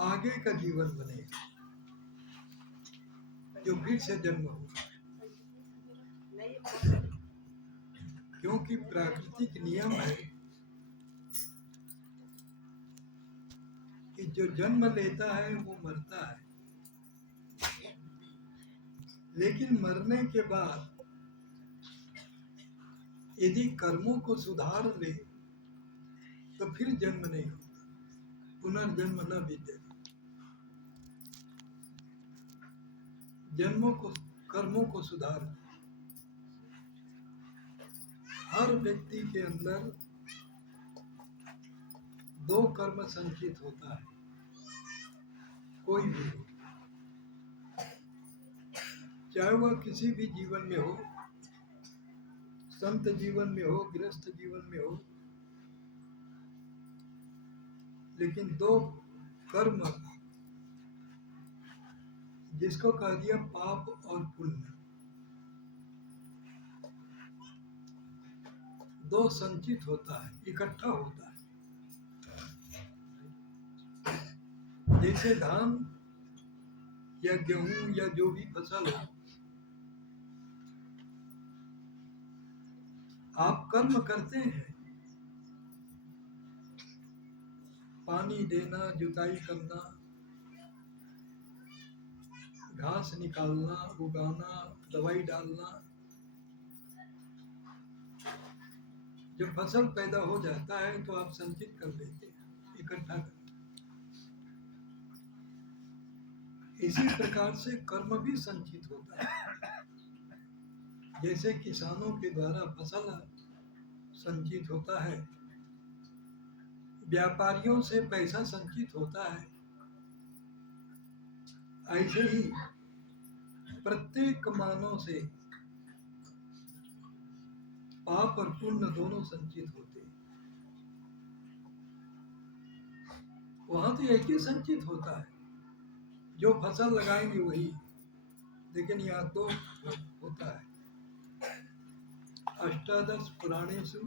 आगे का जीवन बनेगा, जो फिर से जन्म होगा। क्योंकि प्राकृतिक नियम है कि जो जन्म लेता है वो मरता है, लेकिन मरने के बाद यदि कर्मों को सुधार ले तो फिर जन्म नहीं होता, पुनर्जन्म न विद्यते। जन्मों को, कर्मों को सुधार ले। हर व्यक्ति के अंदर 2 कर्म संचित होता है, कोई भी हो, चाहे वह किसी भी जीवन में हो, संत जीवन में हो, गृहस्थ जीवन में हो, लेकिन 2 कर्म जिसको कह दिया पाप और पुण्य, 2 संचित होता है, इकट्ठा होता है। जैसे धान या गेहूं या जो भी फसल हो, आप कर्म करते हैं, पानी देना, जुताई करना, घास निकालना, उगाना, दवाई डालना। जब फसल पैदा हो जाता है तो आप संचित कर लेते हैं, इकट्ठा कर। इसी प्रकार से कर्म भी संचित होता है। जैसे किसानों के द्वारा फसल संचित होता है, व्यापारियों से पैसा संचित होता है, ऐसे ही प्रत्येक मानव से पाप और पुण्य दोनों संचित होते हैं। वहां तो एक ही संचित होता है, जो फसल लगाएंगे वही, लेकिन यहाँ 2 होता है। अष्टादश पुराणेषु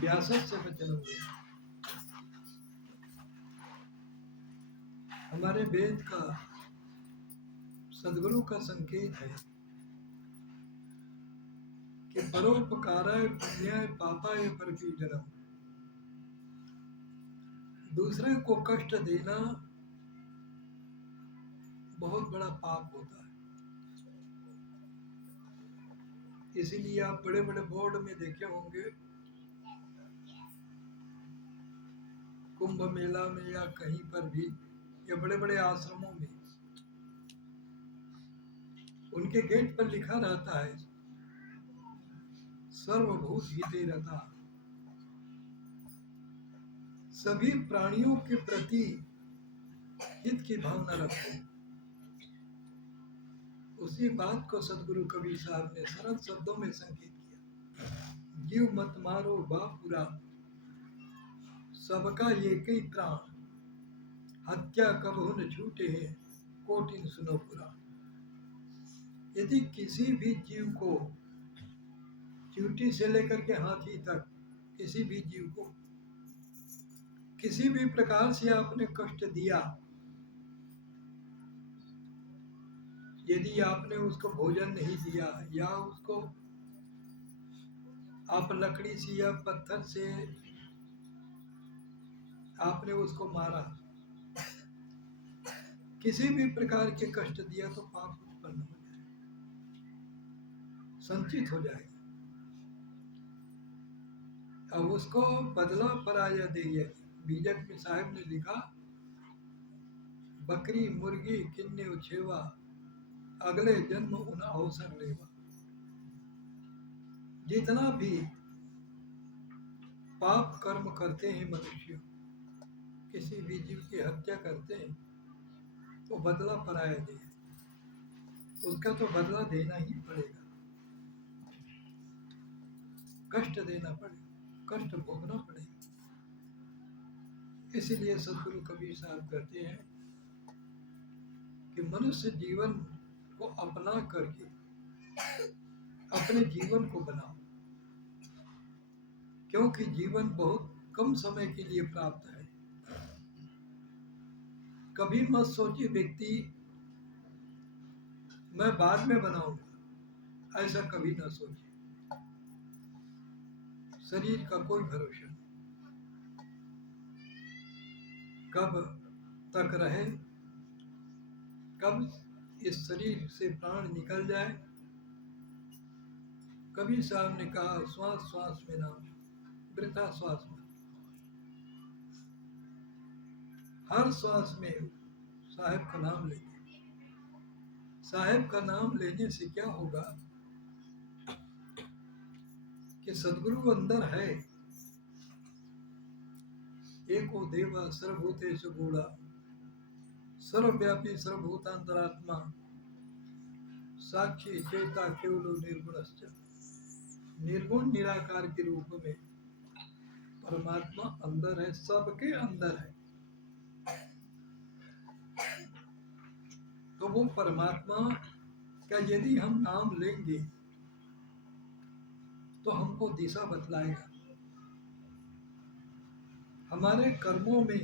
व्यासस्य वचनं। हमारे वेद का, सद्गुरु का संकेत है कि परोपकाराय पुण्याय पापाय परपीडनम्। दूसरे को कष्ट देना बहुत बड़ा पाप होता है। इसीलिए आप बड़े बड़े बोर्ड में देखे होंगे, कुंभ मेला में या कहीं पर भी, या बड़े बड़े आश्रमों में, उनके गेट पर लिखा रहता है सर्वभूत हिते रता। सभी प्राणियों के प्रति हित की भावना रखो। उसी बात को सदगुरु कबीर साहब ने सरल शब्दों में संकेत किया। जीव मत मारो बापुरा, सबका एक ही प्राण, हत्या कबहु न छूटे हैं, कोटिन सुनो पुराण। यदि किसी भी जीव को, चींटी से लेकर के हाथी तक, किसी भी जीव को किसी भी प्रकार से आपने कष्ट दिया, यदि आपने उसको भोजन नहीं दिया, या उसको आप लकड़ी से या पत्थर से आपने उसको मारा, किसी भी प्रकार के कष्ट दिया, तो पाप उत्पन्न हो जाएगा, संचित हो जाएगा। अब उसको बदला पराया देय। बीजक में साहब ने लिखा, बकरी मुर्गी किन्ने उछेवा, अगले जन्म उन्हा अवसर लेवा। जितना भी पाप कर्म करते हैं मनुष्य, किसी भी जीव की हत्या करते हैं, तो बदला पराया दे, उसका तो बदला देना ही पड़ेगा, कष्ट देना पड़ेगा, कष्ट भोगना पड़ेगा। इसलिए सदगुरु कबीर साहब कहते हैं कि मनुष्य जीवन को अपना करके अपने जीवन को बनाओ, क्योंकि जीवन बहुत कम समय के लिए प्राप्त है। कभी मत सोचिए व्यक्ति मैं बाद में बनाऊंगा, ऐसा कभी ना सोचिए। शरीर का कोई भरोसा नहीं, कब तक रहे, कब इस शरीर से प्राण निकल जाए। कभी साहब ने कहा श्वास श्वास में नाम, वृथा श्वास में, हर श्वास में साहेब का नाम लेंगे। साहेब का नाम लेने से क्या होगा कि सदगुरु अंदर है। एको देवा सर्वभूतेषु गूढ़ा सर्वव्यापी सर्वभूतांतरात्मा साक्षी चेता केवलो निर्गुणश्च। निर्गुण निराकार के रूप में परमात्मा अंदर है, सबके अंदर है। तो वो परमात्मा का यदि हम नाम लेंगे तो हमको दिशा बतलाएगा, हमारे कर्मों में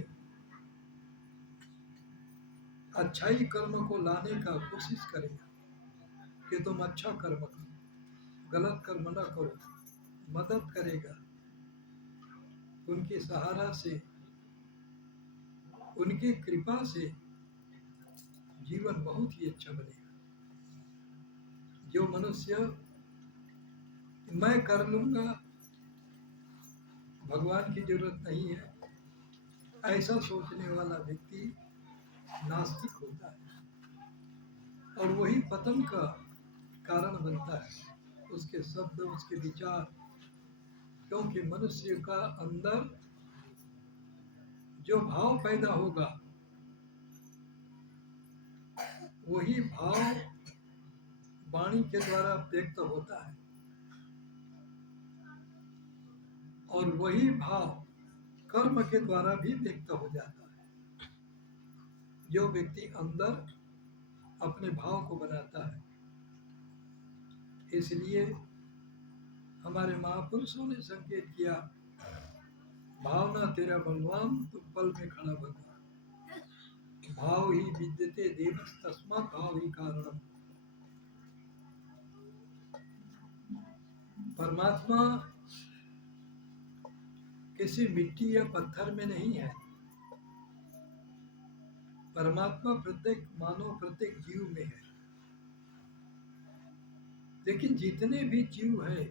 अच्छाई कर्म को लाने का कोशिश करेगा कि तुम अच्छा कर्म करो, गलत कर्म न करो, मदद करेगा। उनके सहारा से, उनकी कृपा से जीवन बहुत ही अच्छा बनेगा। जो मनुष्य मैं कर लूंगा, भगवान की जरूरत नहीं है, ऐसा सोचने वाला व्यक्ति नास्तिक होता है और वही पतन का कारण बनता है। उसके शब्द, उसके विचार, क्योंकि मनुष्य का अंदर जो भाव पैदा होगा वही भाव वाणी के द्वारा व्यक्त होता है और वही भाव कर्म के द्वारा भी व्यक्त हो जाता है। जो व्यक्ति अंदर अपने भाव को बनाता है, इसलिए हमारे महापुरुषों ने संकेत किया, भावना तेरा बलवान तो पल में खड़ा भगवान। भाव ही विद्यते देवस तस्मात् भाव ही कारणम। परमात्मा किसी मिट्टी या पत्थर में नहीं है। परमात्मा प्रत्येक मानव, प्रत्येक जीव में है। लेकिन जितने भी जीव हैं,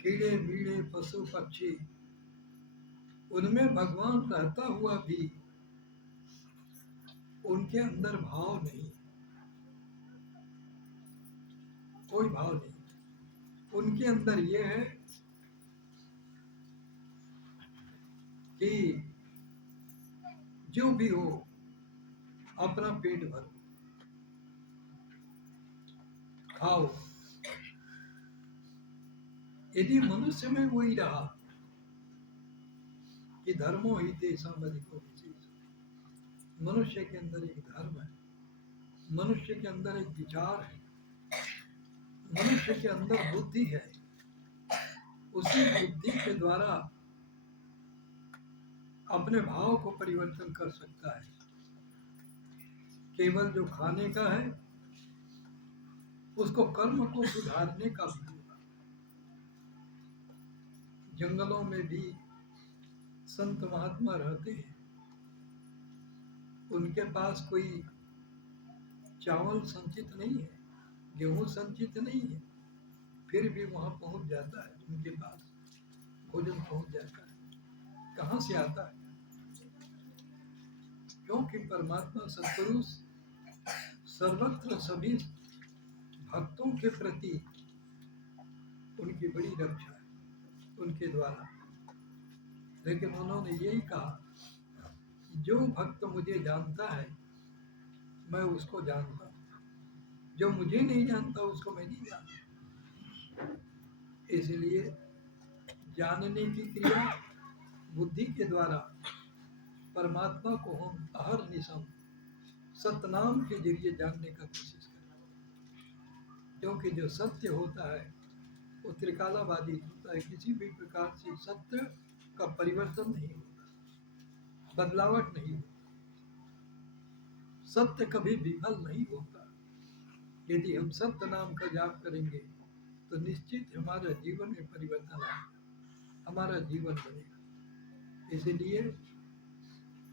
कीड़े मीड़े पशु पक्षी, उनमें भगवान रहता हुआ भी उनके अंदर भाव नहीं, कोई भाव नहीं। उनके अंदर ये है कि जो भी हो अपना पेट भरो, खाओ। यदि मनुष्य में वही रहा कि धर्मो ही तेषाम् अधिको विशेष, मनुष्य के अंदर एक धर्म है, मनुष्य के अंदर एक विचार है, मनुष्य के अंदर बुद्धि है। उसी बुद्धि के द्वारा अपने भाव को परिवर्तन कर सकता है। केवल जो खाने का है उसको कर्म को सुधारने का भी होगा। जंगलों में भी संत महात्मा रहते हैं, उनके पास कोई चावल संचित नहीं है, गेहूं संचित नहीं है, फिर भी वहां पहुंच जाता है, उनके पास भोजन पहुंच जाता है। कहाँ से आता है? क्योंकि परमात्मा सत्पुरुष सर्वत्र सभी भक्तों के प्रति उनकी बड़ी रक्षा है उनके द्वारा। लेकिन उन्होंने यही कहा, जो भक्त मुझे जानता है मैं उसको जानता हूँ, जो मुझे नहीं जानता उसको मैं नहीं जानता। इसलिए जानने की क्रिया बुद्धि के द्वारा परमात्मा को हम हर निशम सतनाम के जरिए जानने का कोशिश करें। क्योंकि जो सत्य होता है वो त्रिकालावादी होता है, किसी भी प्रकार से सत्य का परिवर्तन नहीं होता, बदलावट नहीं होती। सत्य कभी विफल नहीं होता। यदि हम सत्य नाम का जाप करेंगे तो निश्चित हमारा जीवन में परिवर्तन आएगा, हमारा जीवन बनेगा। इसलिए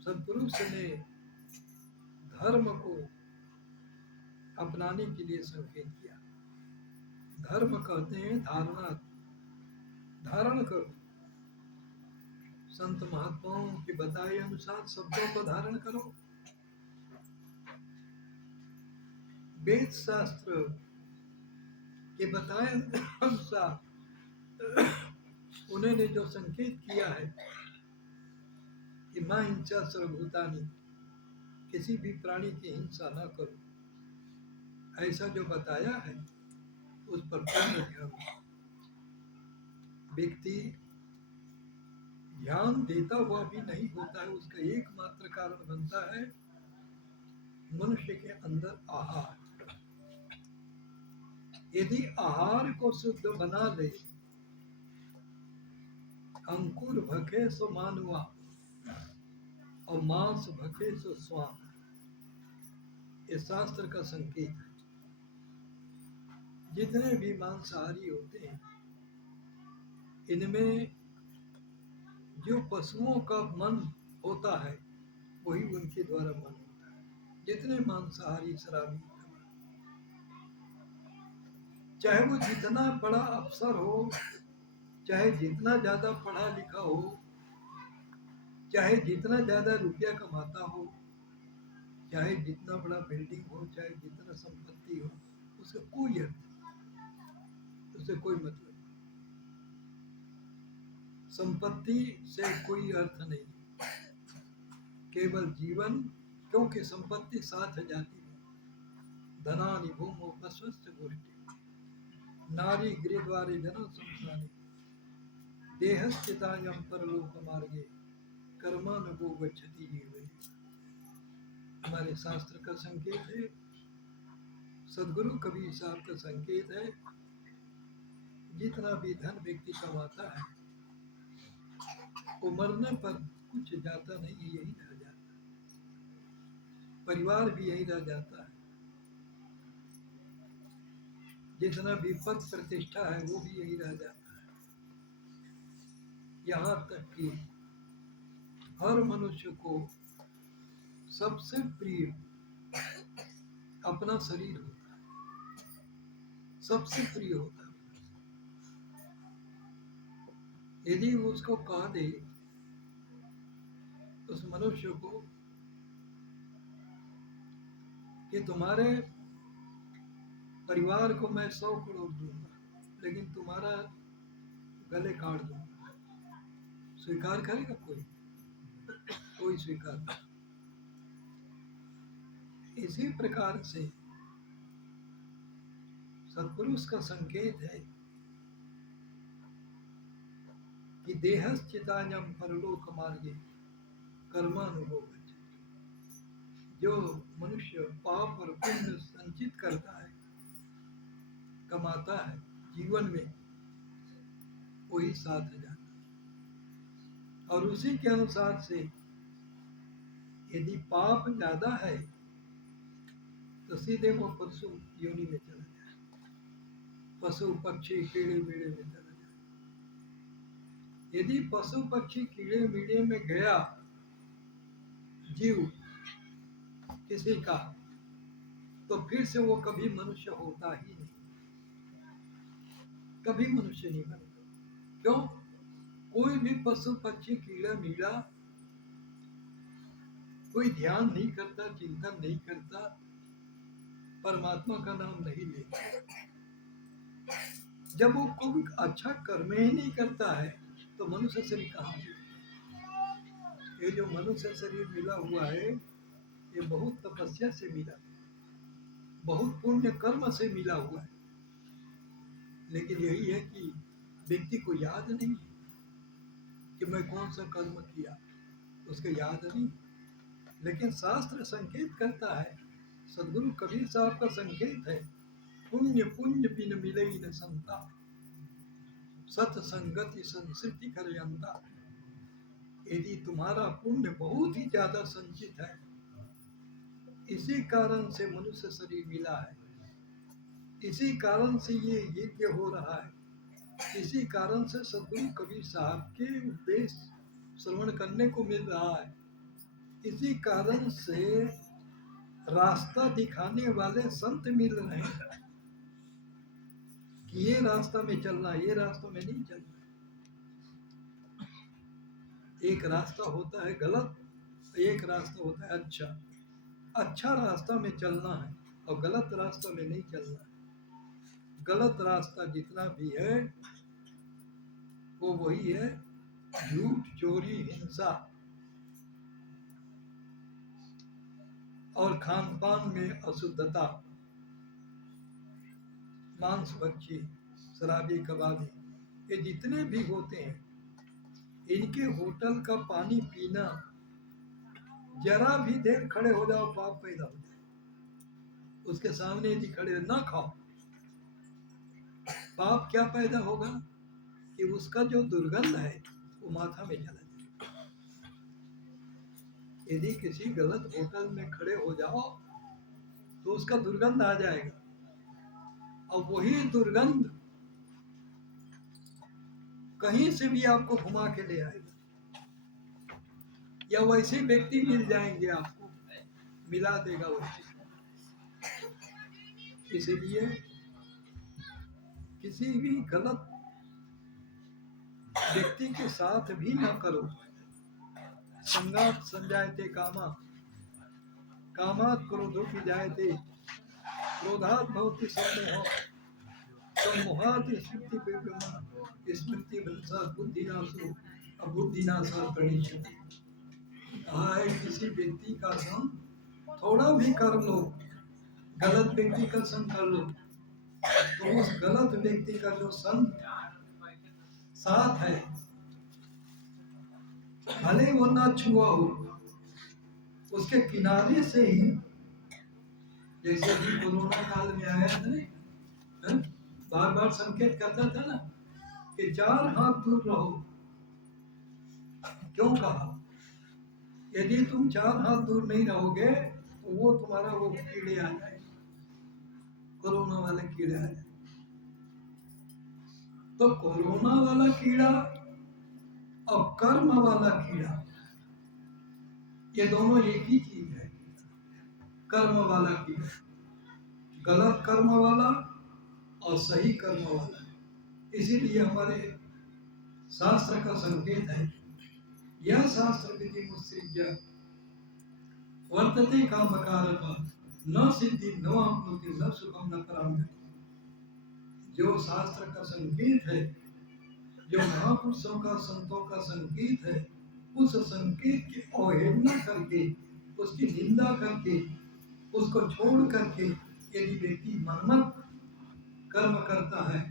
सदपुरुष ने धर्म को अपनाने के लिए संकेत किया। धर्म कहते हैं धारणा, धारण करो। संत महात्माओं के बताए अनुसार शब्दों को धारण करो। वेद शास्त्र के बताए अनुसार उन्होंने जो संकेत किया है कि मां हिंसा सर्वभूतानि, किसी भी प्राणी की हिंसा न करो, ऐसा जो बताया है उस पर पूर्ण ध्यान। व्यक्ति ध्यान देता हुआ भी नहीं होता है, उसका एकमात्र कारण बनता है मनुष्य के अंदर आहार। यदि आहार को शुद्ध बना ले, अंकुर भखे सो मानवा और मांस भखे सो स्वान, ये शास्त्र का संकेत है। जितने भी मांसाहारी होते हैं, इनमें जो पशुओं का मन होता है वही उनके द्वारा मन होता है। जितने मांसाहारी शराबी, चाहे वो जितना बड़ा अफसर हो, चाहे जितना ज्यादा पढ़ा लिखा हो, चाहे जितना ज्यादा रुपया कमाता हो, चाहे जितना बड़ा बिल्डिंग हो, चाहे जितना संपत्ति हो, उसका कोई अर्थ नहीं, उससे कोई मतलब नहीं। संपत्ति से कोई अर्थ नहीं, केवल जीवन, क्योंकि संपत्ति साथ जाती है। धनानि भूमो पश्वस्य गोष्ठी नारी गृहद्वारे जन संसारी देहस्थितायं परलोक मार्गे कर्मानुगो गच्छति जीवे। हमारे शास्त्र का संकेत है, सदगुरु कबीर साहब का संकेत है। जितना भी धन व्यक्ति कमाता है वो मरने पर कुछ जाता नहीं, यही रह जाता है, परिवार भी यही रह जाता है। जितना भी पद प्रतिष्ठा है वो भी यही रह जाता है। यहाँ तक कि हर मनुष्य को सबसे प्रिय अपना शरीर होता है, सबसे प्रिय होता है। यदि उसको कह दे उस मनुष्य को कि तुम्हारे परिवार को मैं 100 करोड़ दूंगा, लेकिन तुम्हारा गले काट दूंगा, स्वीकार करेगा कोई? कोई स्वीकार नहीं। इसी प्रकार से सत्पुरुष का संकेत है कि देहश्चितायं परलोक मार्गे कर्मानुगो गच्छति। जो मनुष्य पाप और पुण्य संचित करता है, कमाता है जीवन में, वही साथ जाता है। और उसी के अनुसार से यदि पाप ज्यादा है तो सीधे वो पशु योनि में चला जाए, पशु पक्षी कीड़े मीड़े में चला जाए। यदि पशु पक्षी कीड़े मीड़े में गया जीव किसी का, तो फिर से वो कभी मनुष्य होता ही नहीं, कभी मनुष्य नहीं बनेगा। क्यों? कोई भी पशु पक्षी कीड़ा मीड़ा कोई ध्यान नहीं करता, चिंतन नहीं करता, परमात्मा का नाम नहीं लेता। जब वो कोई अच्छा कर्म ही नहीं करता है तो मनुष्य शरीर कहाँ मिला? ये जो मनुष्य शरीर मिला हुआ है, ये बहुत तपस्या से मिला, बहुत पुण्य कर्म से मिला हुआ है। लेकिन यही है कि व्यक्ति को याद नहीं है कि मैं कौन सा कर्म किया, उसको याद नहीं। लेकिन शास्त्र संकेत करता है, सदगुरु कबीर साहब का संकेत है, पुण्य पुण्य बिन मिले न संता, सत्संगति संस्कृति करे अंता। यदि तुम्हारा पुण्य बहुत ही ज्यादा संचित है इसी कारण से मनुष्य शरीर मिला है, इसी कारण से ये यज्ञ हो रहा है, इसी कारण से सद्गुरु कबीर साहब के उपदेश श्रवण करने को मिल रहा है, इसी कारण से रास्ता दिखाने वाले संत मिल रहे हैं कि ये रास्ता में चलना, ये रास्ता में नहीं चलना। एक रास्ता होता है गलत, एक रास्ता होता है अच्छा। अच्छा रास्ता में चलना है और गलत रास्ता में नहीं चलना है। गलत रास्ता जितना भी है वो वही है झूठ, चोरी, हिंसा और खान पान में अशुद्धता, मांस भक्षी, शराबी, कबाबी, ये जितने भी होते हैं, इनके होटल का पानी पीना, जरा भी देर खड़े हो जाओ पाप पैदा हो जाए। उसके सामने यदि खड़े ना खाओ, पाप क्या पैदा होगा कि उसका जो दुर्गंध है वो माथा में चला जाए। यदि किसी गलत होटल में खड़े हो जाओ तो उसका दुर्गंध आ जाएगा और वही दुर्गंध कहीं से भी आपको घुमा के ले आएगा, या वैसे व्यक्ति मिल जाएंगे आपको, मिला देगा वैसे। इसलिए किसी भी गलत व्यक्ति के साथ भी ना करो। संगात संजायते कामा, कामात् क्रोधोपि जायते, क्रोधात् भवति सम्मोहः, सम्मोहात् स्मृति विभ्रमः, स्मृति भ्रंशात् बुद्धिनाशो, अबुद्धिनाशात् प्रणश्यति। कहा है किसी व्यक्ति का संग थोड़ा भी कर लो, गलत व्यक्ति का संग कर लो, तो उस गलत व्यक्ति का जो संग साथ है, भले वो ना छुआ हो, उसके किनारे से ही, जैसे कि कोरोना काल में आया था, बार बार संकेत करता था ना कि 4 हाथ दूर रहो। क्यों कहा? यदि तुम 4 हाथ दूर नहीं रहोगे तो वो तुम्हारा वो कीड़े आ जाए, कोरोना वाले कीड़े आ जाए। तो कोरोना वाला कीड़ा और कर्म वाला कीड़ा, ये दोनों एक ही चीज है। कर्म वाला कीड़ा, गलत कर्म वाला और सही कर्म वाला। इसीलिए हमारे शास्त्र का संकेत है, यह शास्त्र विधि मुत्सृज्य वर्तते कामकारः, न सिद्धि न आप्नोति न सुखम न पराम गतिः। जो शास्त्र का संकेत है, जो महापुरुषों का, संतों का संकेत है, उस संकेत की अवहेलना करके, उसकी निंदा करके, उसको छोड़ करके यदि व्यक्ति मनमत कर्म करता है,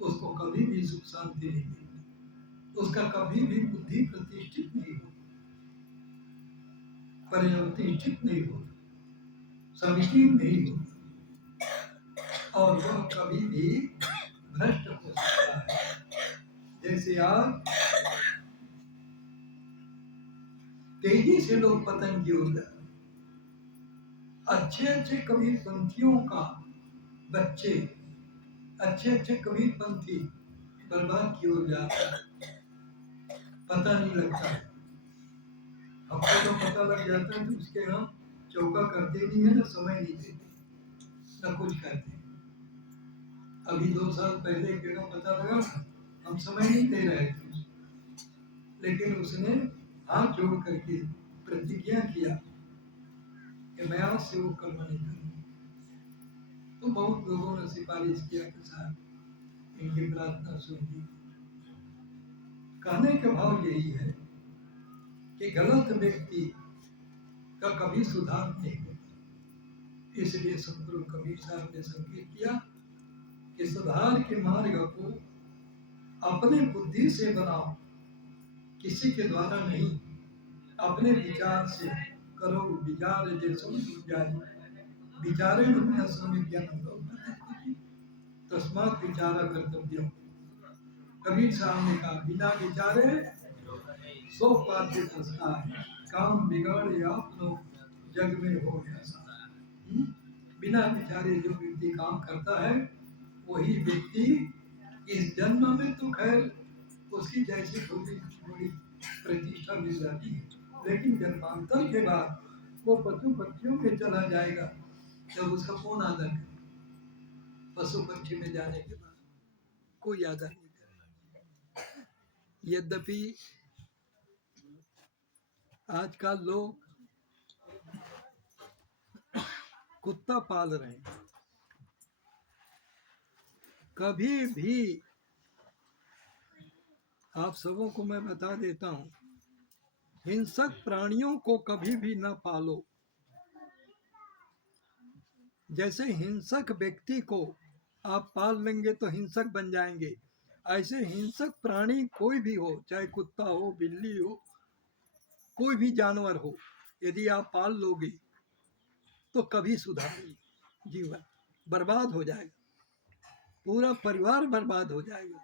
उसको कभी भी सुख शांति नहीं मिलती, उसका कभी भी बुद्धि प्रतिष्ठित नहीं होती, परिप्रतिष्ठित नहीं होती, समीचीन नहीं होती, और वह कभी भी भ्रष्ट हो सकता है। जैसे आज तेजी से लोग पतन की ओर जा रहे, अच्छे अच्छे कबीरपंथियों का बच्चे, अच्छे अच्छे कबीरपंथी बर्बाद की ओर जा रहे, पता नहीं लगता है। हमको तो पता लग जाता है तो उसके यहाँ चौका करते नहीं है, ना समय नहीं देते, ना कुछ करते। अभी 2 साल पहले के का पता लगा, हम समय नहीं दे रहे थे, लेकिन उसने हाथ जोड़ करके प्रतिज्ञा किया कि मैं आज से वो कर्म नहीं करूंगा। तो बहुत लोगों ने सिफारिश किया कि साहब इनकी प्रार्थना सुनिए। कहने का भाव यही है कि गलत व्यक्ति का कभी सुधार नहीं होता। इसलिए सतगुरु कबीर साहब ने संकेत किया कि सुधार के मार्ग को अपने बुद्धि से बनाओ, किसी के द्वारा नहीं, अपने विचार से करो। विचार जैसो जाए, विचारे न समिज्ञानम लोकपति, तस्मात् विचार कर्तव्यम। कबीर साहब ने कहा, बिना विचारे सो पाद्य फंसता है, काम बिगाड़े आपनो जग में हो ऐसा। बिना विचारे जो व्यक्ति काम करता है वही व्यक्ति इस जन्म में तो खैर उसकी जैसी थोड़ी थोड़ी प्रतिष्ठा मिल जाती है, लेकिन जन्मांतर के बाद वो पशु पक्षियों में चला जाएगा, जब उसका कौन आदर करे? पशु पक्षी में जाने के बाद कोई आदर नहीं करेगा। यद्यपि आजकल लोग कुत्ता पाल रहे हैं, कभी भी आप सबों को मैं बता देता हूं, हिंसक प्राणियों को कभी भी ना पालो। जैसे हिंसक व्यक्ति को आप पाल लेंगे तो हिंसक बन जाएंगे, ऐसे हिंसक प्राणी कोई भी हो, चाहे कुत्ता हो, बिल्ली हो, कोई भी जानवर हो, यदि आप पाल लोगे तो कभी सुधार नहीं, जीवन बर्बाद हो जाएगा, पूरा परिवार बर्बाद हो जाएगा,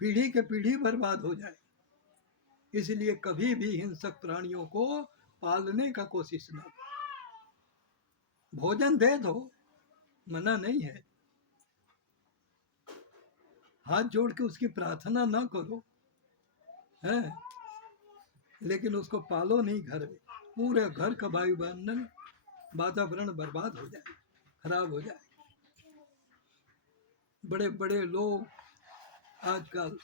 पीढ़ी के पीढ़ी बर्बाद हो जाएगी। इसलिए कभी भी हिंसक प्राणियों को पालने का कोशिश न करो। भोजन दे दो, मना नहीं है, हाथ जोड़ के उसकी प्रार्थना ना करो, है, लेकिन उसको पालो नहीं घर में, पूरे घर का वायुमंडल वातावरण बर्बाद हो जाए, खराब हो जाए। बड़े बड़े लोग आजकल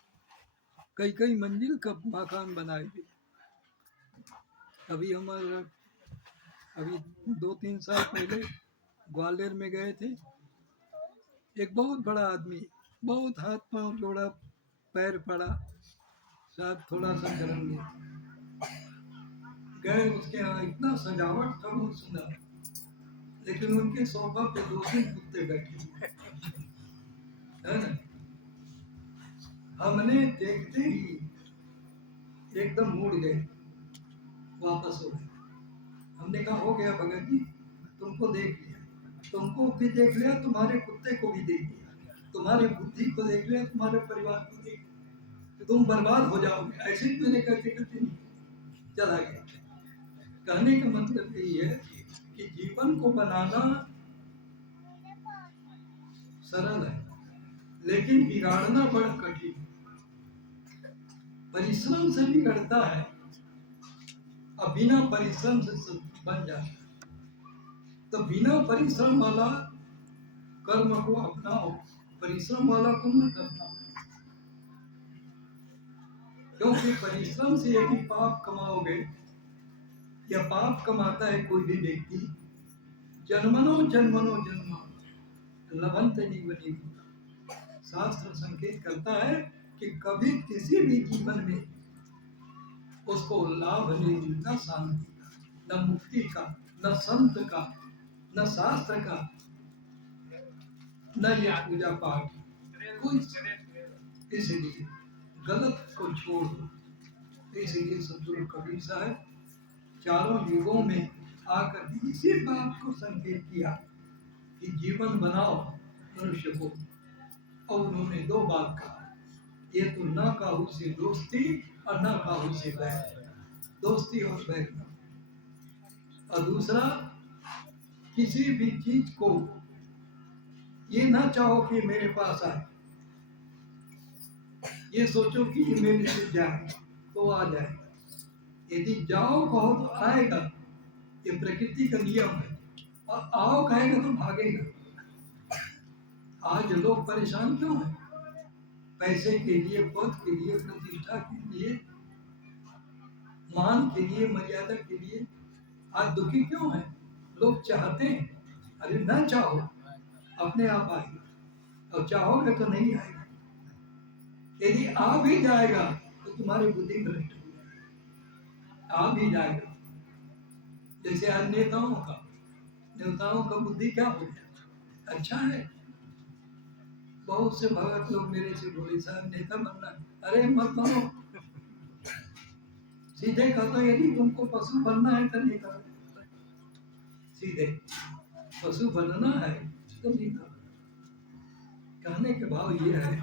कई कई मंजिल का मकान बनाए हुए। अभी 2-3 साल पहले ग्वालियर में गए थे, एक बहुत बड़ा आदमी, बहुत हाथ पांव जोड़ा, पैर पड़ा, शायद थोड़ा सा गर्म में गए, उसके यहाँ इतना सजावट था बहुत सुंदर, लेकिन उनके सोफा पे 2-3 कुत्ते बैठे है ना। हमने देखते ही एकदम मुड़ गए, वापस हो गए। हमने कहा हो गया भगत जी, तुमको देख लिया, तुमको भी देख लिया, तुम्हारे कुत्ते को भी देख लिया, तुम्हारे बुद्धि को देख लिया, तुम्हारे परिवार को देख लिया, तुम बर्बाद हो जाओगे। ऐसे ही मैंने कहते कहते नहीं चला गया। कहने का मतलब यही है कि जीवन को बनाना सरल है, लेकिन बिगाड़ना बड़ा कठिन। परिश्रम से बिगड़ता है और बिना परिश्रम से बन जाता है। तो बिना परिश्रम वाला कर्म को अपनाओ, परिश्रम वाला को मत अपनाओ, क्योंकि परिश्रम से यदि पाप कमाओगे, या पाप कमाता है कोई भी व्यक्ति, जन्मनो जन्मनो जन्म लभंत जीवनी, शास्त्र संकेत करता है कि कभी किसी भी जीवन में उसको लाभ नहीं मिलता, शांति का, न मुक्ति का, न संत का, न शास्त्र का, न यह पूजा पाठ, कुछ। इसलिए गलत को छोड़ दो। इसलिए सतगुरु कबीर साहब चारों युगों में आकर इसी बात को संकेत किया कि जीवन बनाओ मनुष्य को, और उन्होंने 2 बात कहा, ये तो न काहू से दोस्ती और न काहू से बैर, दोस्ती और बैर का। और दूसरा, किसी भी चीज को ये ना चाहो कि मेरे पास आए, ये सोचो कि ये मेरे से जाए तो आ जाएगा। यदि जाओ कहो तो आएगा, ये प्रकृति का नियम है, और आओ कहेगा तो भागेगा। आज लोग परेशान क्यों हैं? पैसे के लिए, पद के लिए, प्रतिष्ठा के लिए, मान के लिए, मर्यादा के लिए आज दुखी क्यों हैं? लोग चाहते हैं, अरे ना चाहो अपने आप आएगा, और चाहोगे तो नहीं आएगा। यदि आ भी जाएगा तो तुम्हारी बुद्धि भ्रष्ट हो जाएगी, आ भी जाएगा। जैसे आज नेताओं का बुद्धि क्या हो गया? अच्छा है, बहुत से भगत लोग मेरे से बोले साहब नेता बनना, अरे मत बनो, सीधे कहता यदि तुमको पशु बनना है तो नेता, सीधे पशु बनना है तो नेता। कहने के भाव ये है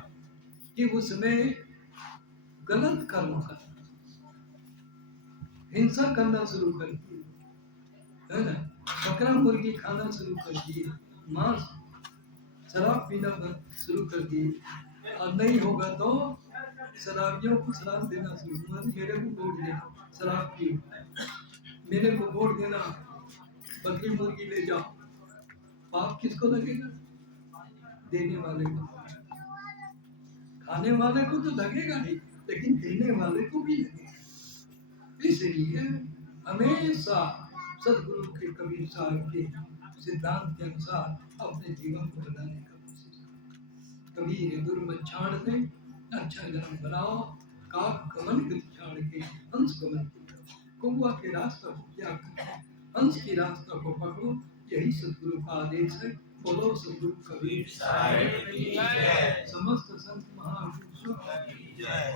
कि उसमें गलत कर्म करना, हिंसा करना शुरू कर दी, है ना। बकरा मुर्गी खाना शुरू कर दिए, मांस शराब पीना शुरू कर दिए, और नहीं होगा तो शराबियों को शराब देना शुरू, मेरे को वोट देना, शराब पियो, मेरे को वोट देना, बकरी मुर्गी ले जाओ। पाप किसको लगेगा? देने वाले को। खाने वाले को तो लगेगा ही, लेकिन देने वाले को भी लगेगा। इसलिए हमेशा सदगुरु के कबीर साहब के सिद्धांत के अनुसार अपने जीवन को बनाने का कोशिश करो। कबीर गुरु छाड़ दे, अच्छा जन्म बनाओ, काक गमन गति छाड़ के हंस गमन करो। कौवा के रास्ता को क्या करो, हंस के रास्ता को पकड़ो। यही सदगुरु का आदेश है। बोलो सदगुरु कबीर साहिब की जय। समस्त संत महापुरुषों की जय।